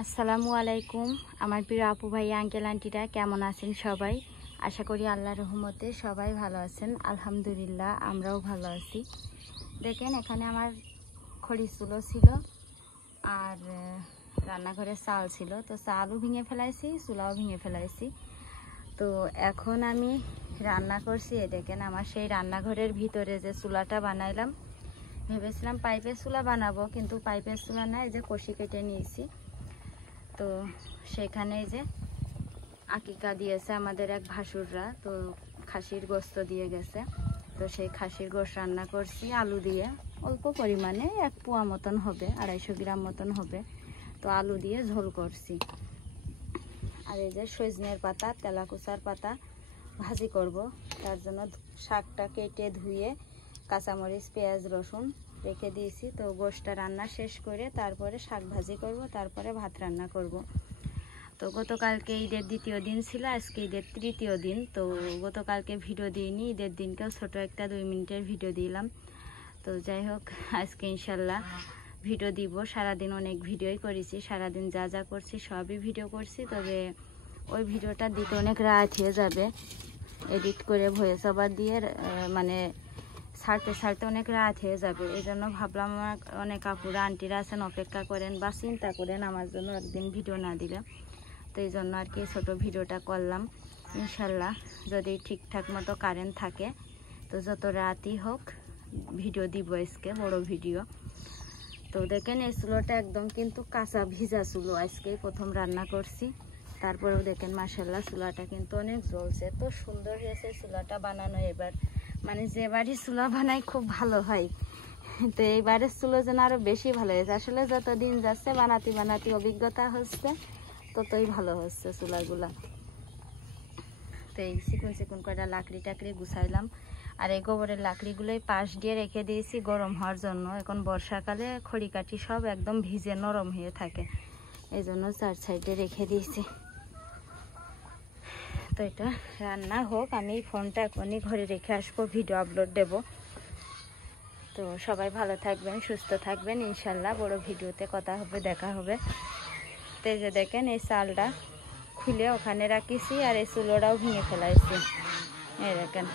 আসসালামু আলাইকুম আমার প্রিয় আপু ভাই আঙ্কেল আন্টিরা কেমন আছেন সবাই। আশা করি আল্লাহর রহমতে সবাই ভালো আছেন। আলহামদুলিল্লাহ আমরাও ভালো আছি। দেখেন এখানে আমার খড়ি চুলো ছিল আর রান্নাঘরে চাল ছিল, তো চালও ভেঙে ফেলাইছি, চুলাও ভেঙে ফেলাইছি। তো এখন আমি রান্না করছি। দেখেন আমার সেই রান্নাঘরের ভিতরে যে চুলাটা বানাইলাম, ভেবেছিলাম পাইপের চুলা বানাবো, কিন্তু পাইপের চুলা না, এই যে কষি কেটে নিয়েছি। তো সেখানে যে আকিকা দিয়েছে আমাদের এক ভাসুররা, তো খাসির গোস্ত দিয়ে গেছে। তো সেই খাসির গোস্ত রান্না করছি আলু দিয়ে, অল্প পরিমাণে 1 পোয়া মতন হবে, 250 গ্রাম মতন হবে। তো আলু দিয়ে ঝোল করছি। আর এই যে সজনের পাতা, তেলাকুচার পাতা ভাজি করব, তার জন্য শাকটা কেটে ধুয়ে কাঁচামরিচ পেঁয়াজ রসুন রেখে দিয়েছি। তো গোশটা রান্না শেষ করে তারপরে শাক ভাজি করব, তারপরে ভাত রান্না করব। তো গতকালকে ঈদের 2য় দিন ছিল, আজকে ঈদের 3য় দিন। তো গতকালকে ভিডিও দিইনি, ঈদের দিনকেও ছোট একটা 2 মিনিটের ভিডিও দিলাম। তো যাই হোক, আজকে ইনশাল্লাহ ভিডিও দিব। সারাদিন অনেক ভিডিওই করেছি, সারাদিন যা যা করছি সবই ভিডিও করছি। তবে ওই ভিডিওটা দিতে অনেক রাত হয়ে যাবে, এডিট করে ভয়েস ওভার দিয়ে মানে ছাড়তে অনেক রাত হয়ে যাবে। এই জন্য ভাবলাম আমার অনেক আপুরা আন্টিরা আছেন, অপেক্ষা করেন বা চিন্তা করেন আমার জন্য একদিন ভিডিও না দিলে। তো এই জন্য আর কি ছোটো ভিডিওটা করলাম। ইনশাল্লাহ যদি ঠিকঠাক মতো কারেন্ট থাকে তো যত রাতই হোক ভিডিও দিব, আজকে বড় ভিডিও। তো দেখেন এই চুলোটা একদম কিন্তু কাঁচা ভিজা চুলো, আজকেই প্রথম রান্না করছি। তারপরেও দেখেন মাশাল্লাহ চুলাটা কিন্তু অনেক জ্বলছে, তো সুন্দর হয়েছে চুলাটা বানানো। এবার মানে যে বাড়ির চুলা বানাই খুব ভালো হয়, তো এই বাড়ির চুলো যেন আরো বেশি ভালো হয়েছে। আসলে যত দিন যাচ্ছে বানাতে অভিজ্ঞতা হচ্ছে, ততই ভালো হচ্ছে চুলাগুলা। তো এই চিকুন কয়টা লাকড়ি টাকড়ি গুছাইলাম, আর এই গোবরের লাকড়িগুলোই পাশ দিয়ে রেখে দিয়েছি গরম হওয়ার জন্য। এখন বর্ষাকালে খড়ি কাঠি সব একদম ভিজে নরম হয়ে থাকে, এই জন্য 4 সাইডে রেখে দিয়েছি। তো এটা রান্না হোক, আমি ফোনটা এখনই ঘরে রেখে আসবো, ভিডিও আপলোড দেব। তো সবাই ভালো থাকবেন, সুস্থ থাকবেন, ইনশাল্লাহ বড় ভিডিওতে কথা হবে, দেখা হবে। তো এই যে দেখেন এই চালটা খুলে ওখানে রাখিছি, আর এই চুলোটাও ভেঙে ফেলাইছি, এই দেখেন।